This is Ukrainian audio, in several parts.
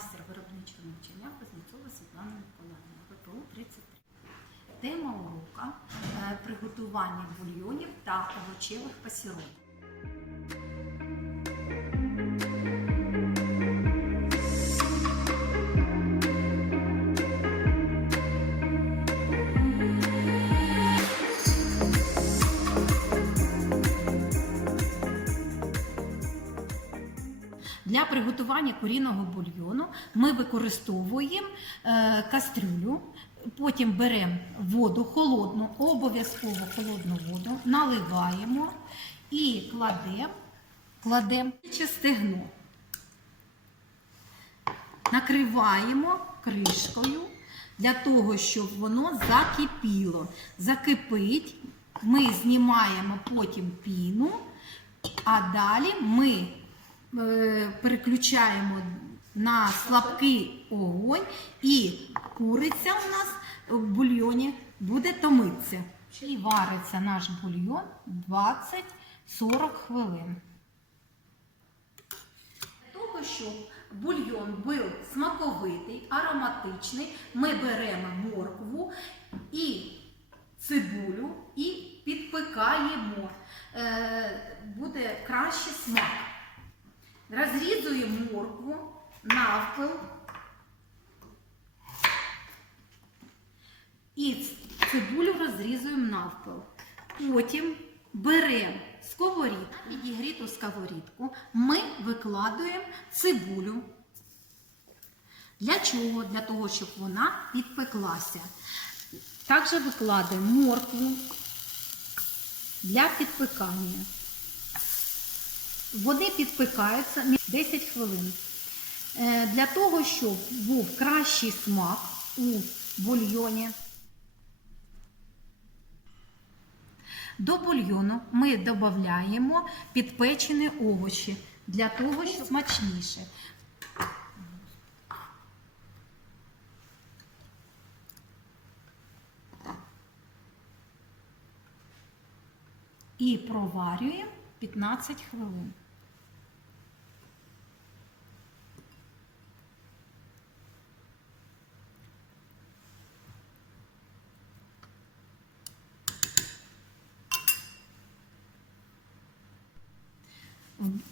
майстер виробничого навчання Кузнецова Світлана Миколаївна, ВПУ 33. Тема урока е, приготування бульйонів та овочевих пасіровок. Для приготування куріного бульйону ми використовуємо е, кастрюлю, потім беремо воду холодну, обов'язково холодну воду, наливаємо і кладемо, кладемо стегно. Накриваємо кришкою для того, щоб воно закипіло. Закипить, ми знімаємо потім піну, а далі ми переключаємо на слабкий огонь, і куриця у нас в бульйоні буде томитися. І вариться наш бульйон 20-40 хвилин. Для того, щоб бульйон був смаковитий, ароматичний, ми беремо моркву і цибулю і підпекаємо. Е, Буде краще смак. Розрізуємо моркву навпіл і цибулю розрізуємо навпіл. Потім беремо сковорідку, підігріту сковорідку, ми викладуємо цибулю. Для чого? Для того, щоб вона підпеклася. Також викладаємо моркву для підпекання. Вони підпекаються 10 хвилин. Е, Для того, щоб був кращий смак у бульйоні. До бульйону ми додаємо підпечені овочі для того, щоб смачніше. І проварюємо 15 хвилин.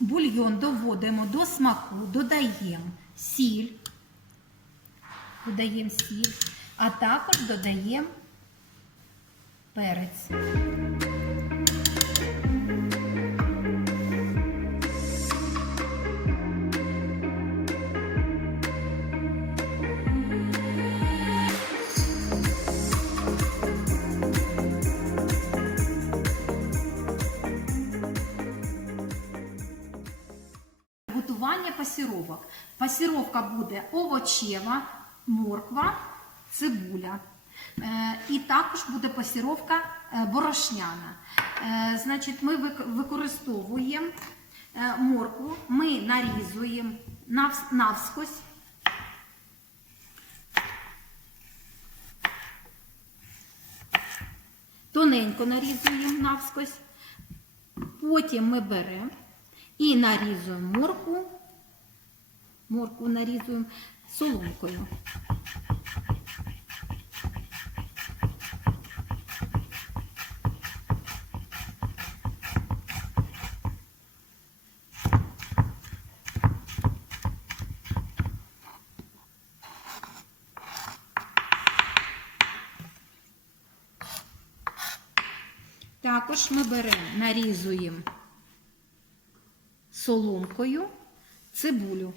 Бульйон доводимо до смаку, додаємо сіль, додаємо сіль, а також додаємо перець. Готування пасіровок. Пасіровка буде овочева, морква, цибуля. Е, І також буде пасіровка е, борошняна. Е, Значить, ми використовуємо моркву, ми нарізуємо навскось. Тоненько нарізуємо навскось. Потім ми беремо і нарізуємо моркву. Моркву нарізуємо соломкою. Також ми беремо, нарізуємо соломкою цибулю.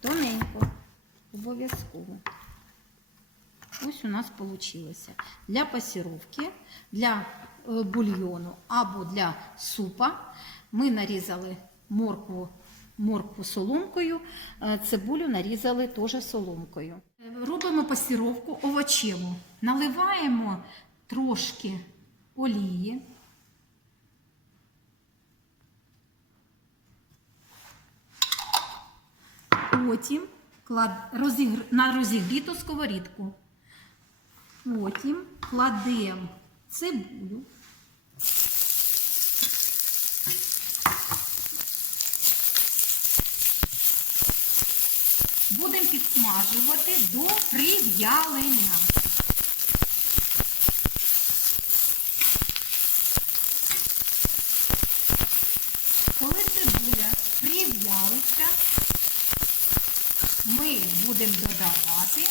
Тоненько, обов'язково. Ось у нас вийшло. Для пасіровки, для е, бульйону або для супа ми нарізали моркву, моркву соломкою, е, цибулю нарізали теж соломкою. Робимо пасіровку овочеву. Наливаємо трошки олії. Потім на розігріту сковорідку Потім кладемо цибулю. Будемо підсмажувати до прив'ялення. Коли цибуля прив'ялиться, ми будемо додавати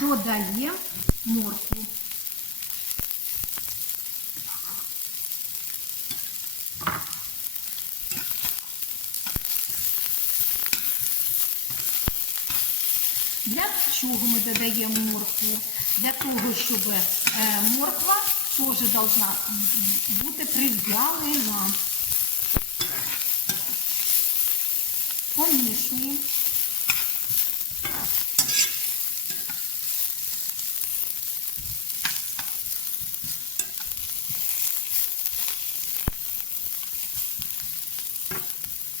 додаємо моркву. Для чого ми додаємо моркву? Для того, щоб е, морква теж должна бути прив'ялена. Помішуємо.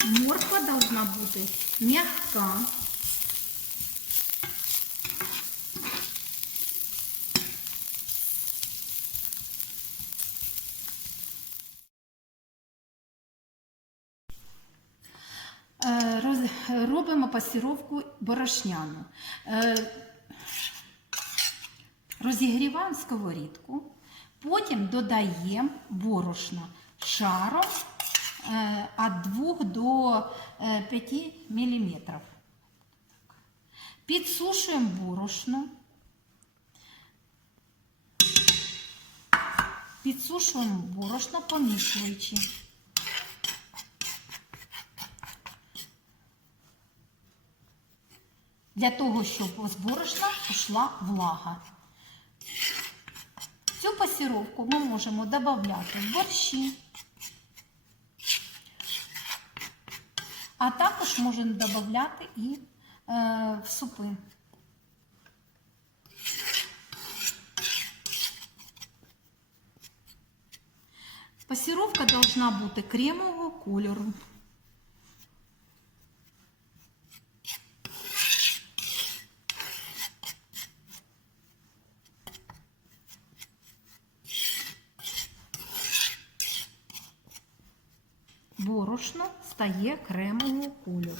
Морква должна бути м'яка. Е, роз- Робимо пасіровку борошняну. Е, Розігріваємо сковорідку, потім додаємо борошно шаром е, від 2 до 5 мм. Підсушуємо борошно. Підсушуємо борошно, помішуючи. Для того, щоб з борошна пішла влага. Цю пасіровку ми можемо додати в борщі, а також можемо додати і е, в супи. Пасіровка должна бути кремового кольору. Борошно стає кремового кольору.